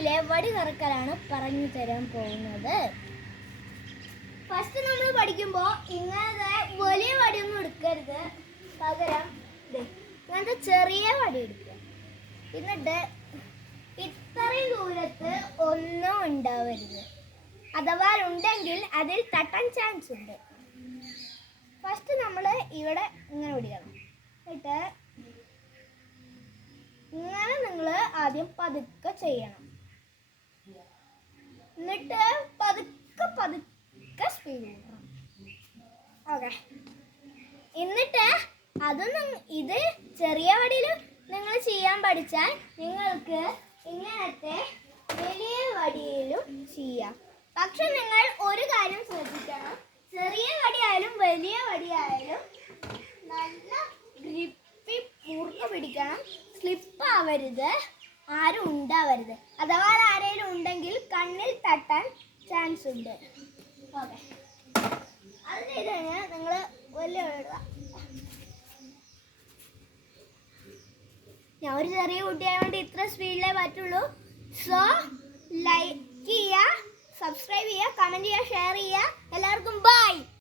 രീതിയിലെ വടി കറക്കലാണ് പറഞ്ഞു തരാൻ പോകുന്നത്. ഫസ്റ്റ് നമ്മൾ പഠിക്കുമ്പോൾ ഇങ്ങനത്തെ വലിയ വടിയൊന്നും എടുക്കരുത്, പകരം ഇങ്ങനത്തെ ചെറിയ വടി എടുക്കുക. എന്നിട്ട് ഇത്രയും ദൂരത്ത് ഒന്നും ഉണ്ടാവരുത്, അഥവാ ഉണ്ടെങ്കിൽ അതിൽ തട്ടാൻ ചാൻസ് ഉണ്ട്. ഫസ്റ്റ് നമ്മൾ ഇവിടെ ഇങ്ങനെ പിടിക്കണം. എന്നിട്ട് ഇങ്ങനെ നിങ്ങൾ ആദ്യം പതുക്കെ ചെയ്യണം. എന്നിട്ട് പതുക്കെ പതുക്കെ സ്പീഡ് ചെയ്യണം. ഓക്കെ. എന്നിട്ട് ഇത് ചെറിയ വടിയിൽ നിങ്ങൾ ചെയ്യാൻ പഠിച്ചാൽ നിങ്ങൾക്ക് ഇങ്ങനത്തെ വലിയ വടിയിലും ചെയ്യാം. പക്ഷെ നിങ്ങൾ ഒരു കാര്യം ശ്രദ്ധിക്കണം, ചെറിയ വടിയായാലും വലിയ വടിയായാലും നല്ല ഗ്രിപ്പി മുറുകെ പിടിക്കണം. സ്ലിപ്പ് ആവരുത്, ആരും ഉണ്ടാവരുത്. അഥവാ ആരെങ്കിലും ഉണ്ടെങ്കിൽ കണ്ണിൽ തട്ടാൻ ചാൻസ് ഉണ്ട്. ഓക്കെ, അത് ചെയ്ത് കഴിഞ്ഞാൽ നിങ്ങൾ വലിയ ഇടുക. ഞാൻ ഒരു ചെറിയ കുട്ടിയായതുകൊണ്ട് ഇത്ര സ്പീഡിലേ പറ്റുള്ളൂ. സോ ലൈക്ക് ചെയ്യുക, സബ്സ്ക്രൈബ് ചെയ്യുക, കമൻറ്റ് ചെയ്യുക, ഷെയർ ചെയ്യുക.